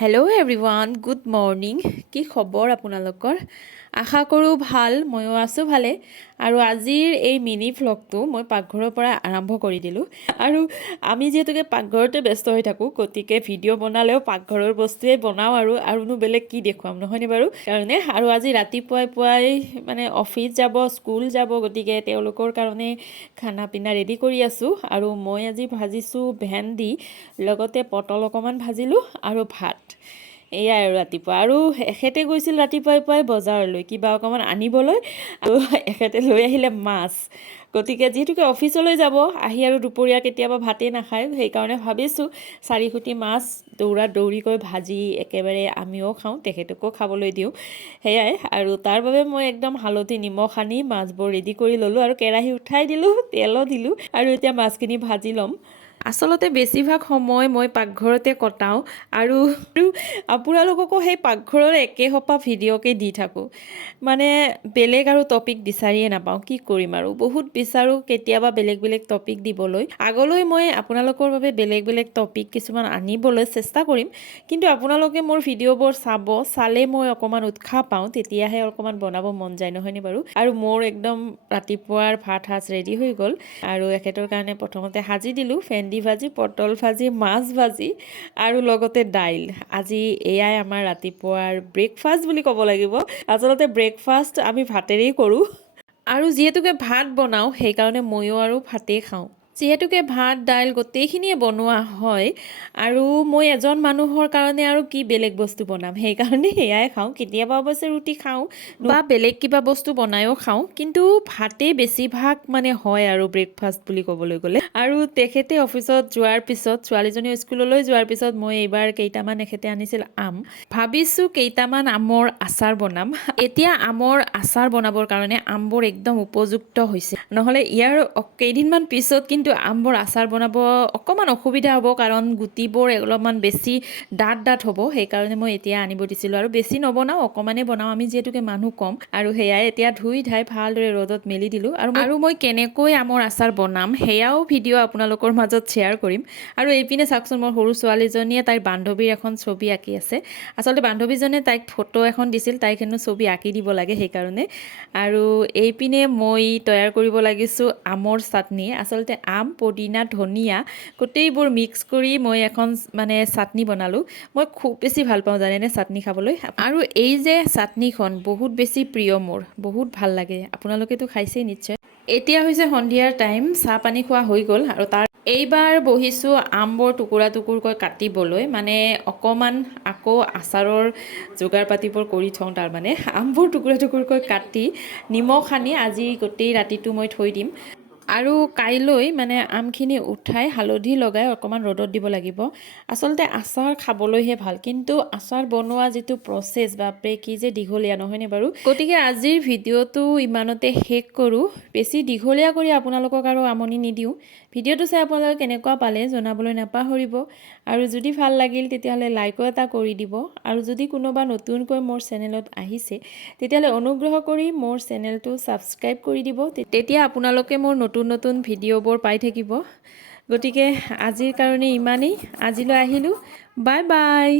Hello' everyone good morning কি খবৰ আপোনালোকৰ? আশা কৰোঁ ভাল ময়ো আছোঁ ভালে। আৰু আজিৰ এই মিনি ভ্লগটো মই পাকঘৰৰ পৰা আৰম্ভ কৰি দিলোঁ। আৰু আমি যিহেতুকে পাকঘৰতে ব্যস্ত হৈ থাকোঁ, গতিকে ভিডিঅ' বনালেও পাকঘৰৰ বস্তুৱেই বনাওঁ আৰু আৰুনো বেলেগ কি দেখুৱাম নহয়নে বাৰু? কাৰণে আৰু আজি ৰাতিপুৱাই পুৱাই মানে অফিচ যাব, স্কুল যাব, গতিকে তেওঁলোকৰ কাৰণে খানা পিনা ৰেডি কৰি আছোঁ। আৰু মই আজি ভাজিছোঁ ভেন্দি, লগতে পটল অকণমান ভাজিলোঁ আৰু ভাত। এয়াই আৰু ৰাতিপুৱা। আৰু এখেতে গৈছিল ৰাতিপুৱাই পুৱাই বজাৰলৈ, কিবা অকণমান আনিবলৈ। আৰু এখেতে লৈ আহিলে মাছ। গতিকে যিহেতুকে অফিচলৈ যাব, আহি আৰু দুপৰীয়া কেতিয়াবা ভাতেই নাখায়, সেইকাৰণে ভাবিছোঁ চাৰি খুটি মাছ দৌৰা দৌৰিকৈ ভাজি একেবাৰে আমিও খাওঁ, তেখেতকো খাবলৈ দিওঁ। সেয়াই আৰু তাৰ বাবে মই একদম হালধি, নিমখ সানি মাছবোৰ ৰেডি কৰি ল'লোঁ আৰু কেৰাহী উঠাই দিলোঁ, তেলো দিলোঁ আৰু এতিয়া মাছখিনি ভাজি ল'ম। আচলতে বেছিভাগ সময় মই পাকঘৰতে কটাওঁ আৰু আপোনালোককো সেই পাকঘৰৰ একে সোপা ভিডিঅ'কে দি থাকোঁ। মানে বেলেগ আৰু টপিক বিচাৰিয়ে নাপাওঁ, কি কৰিম আৰু? বহুত বিচাৰোঁ কেতিয়াবা বেলেগ বেলেগ টপিক দিবলৈ। আগলৈ মই আপোনালোকৰ বাবে বেলেগ বেলেগ টপিক কিছুমান আনিবলৈ চেষ্টা কৰিম। কিন্তু আপোনালোকে মোৰ ভিডিঅ'বোৰ চাব, চালে মই অকণমান উৎসাহ পাওঁ, তেতিয়াহে অকণমান বনাব মন যায় নহয়নে বাৰু? আৰু মোৰ একদম ৰাতিপুৱাৰ ভাত সাজ ৰেডি হৈ গ'ল। আৰু এখেতৰ কাৰণে প্ৰথমতে সাজি দিলোঁ ভেন্দি ভাজি, পটল ভাজি, মাছ ভাজি আৰু লগতে দাইল। আজি এয়াই আমাৰ ৰাতিপুৱাৰ ব্ৰেকফাষ্ট বুলি ক'ব লাগিব। আচলতে ব্ৰেকফাষ্ট আমি ভাতেৰেই কৰোঁ। আৰু যিহেতুকে ভাত বনাওঁ, সেইকাৰণে ময়ো আৰু ভাতেই খাওঁ। যিহেতুকে ভাত দাইল গোটেইখিনিয়ে বনোৱা হয় আৰু মই এজন মানুহৰ কাৰণে আৰু কি বেলেগ বস্তু বনাম? সেইকাৰণে সেয়াই খাওঁ। কেতিয়াবা অৱশ্যে ৰুটি খাওঁ বা বেলেগ কিবা বস্তু বনায়ো খাওঁ। কিন্তু ভাতেই বেছিভাগ মানে হয় আৰু ব্ৰেকফাষ্ট বুলি ক'বলৈ গ'লে। আৰু তেখেতে অফিচত যোৱাৰ পিছত ছোৱালীজনী স্কুললৈ যোৱাৰ পিছত মই এইবাৰ কেইটামান এখেতে আনিছিল আম। ভাবিছোঁ কেইটামান আমৰ আচাৰ বনাম। এতিয়া আমৰ আচাৰ বনাবৰ কাৰণে আমবোৰ একদম উপযুক্ত হৈছে। নহ'লে ইয়াৰ কেইদিনমান পিছত কিন্তু আমবোৰ আচাৰ বনাব অকণমান অসুবিধা হ'ব, কাৰণ গুটিবোৰ অলপমান বেছি ডাঠ ডাঠ হ'ব, সেইকাৰণে মই এতিয়া আনিব দিছিলোঁ। আৰু বেছি নবনাওঁ অকণমানেই বনাওঁ, আমি যিহেতুকে মানুহ কম। আৰু সেয়াই এতিয়া ধুই ধাই ভালদৰে ৰ'দত মেলি দিলোঁ। আৰু আৰু মই কেনেকৈ আমৰ আচাৰ বনাম, সেয়াও ভিডিঅ' আপোনালোকৰ মাজত শ্বেয়াৰ কৰিম। আৰু এইপিনে চাওকচোন, মোৰ সৰু ছোৱালীজনীয়ে তাইৰ বান্ধৱীৰ এখন ছবি আঁকি আছে। আচলতে বান্ধৱীজনে তাইক ফটো এখন দিছিল তাইক হেনো ছবি আঁকি দিব লাগে সেইকাৰণে। আৰু এইপিনে মই তৈয়াৰ কৰিব লাগিছোঁ আমৰ চাটনি। আচলতে আম, পদিনা, ধনিয়া, গোটেইবোৰ মিক্স কৰি মই এখন মানে চাটনি বনালোঁ। মই খুব বেছি ভালো পাওঁ জানেনে চাটনি খাবলৈ? আৰু এই যে চাটনিখন বহুত বেছি প্ৰিয় মোৰ, বহুত ভালো লাগে। আপোনালোকেতো খাইছেই নিশ্চয়। এতিয়া হৈছে সন্ধিয়াৰ টাইম চাহ পানী খোৱা হৈ গ'ল আৰু তাৰ এইবাৰ বহিছোঁ আমবোৰ টুকুৰা টুকুৰকৈ কাটিবলৈ মানে অকণমান আকৌ আচাৰৰ যোগাৰ পাতিবোৰ কৰি থওঁ তাৰমানে। আমবোৰ টুকুৰা টুকুৰকৈ কাটি নিমখ সানি আজি গোটেই ৰাতিটো মই থৈ দিম। আৰু কাইলৈ মানে আমখিনি উঠাই হালধি লগাই অকণমান ৰ'দত দিব লাগিব। আচলতে আচাৰ খাবলৈহে ভালো, কিন্তু আচাৰ বনোৱা যিটো প্ৰচেছ বাপৰে কি যে দীঘলীয়া নহয়নে বাৰু? গতিকে আজিৰ ভিডিঅ'টো ইমানতে শেষ কৰোঁ। বেছি দীঘলীয়া কৰি আপোনালোকক আৰু আমনি নিদিওঁ। ভিডিঅ'টো চাই আপোনালোকে কেনেকুৱা পালে জনাবলৈ নাপাহৰিব। আৰু যদি ভালো লাগিল, তেতিয়াহ'লে লাইকো এটা কৰি দিব। আৰু যদি কোনোবা নতুনকৈ মোৰ চেনেলত আহিছে, তেতিয়াহ'লে অনুগ্ৰহ কৰি মোৰ চেনেলটো ছাবস্ক্ৰাইব কৰি দিব। তেতিয়া আপোনালোকে মোৰ নতুন নতুন ভিডিঅ'বোৰ পাই থাকিব। গতিকে আজিৰ কাৰণে ইমানেই। আজিলৈ আহিলোঁ। Bye bye.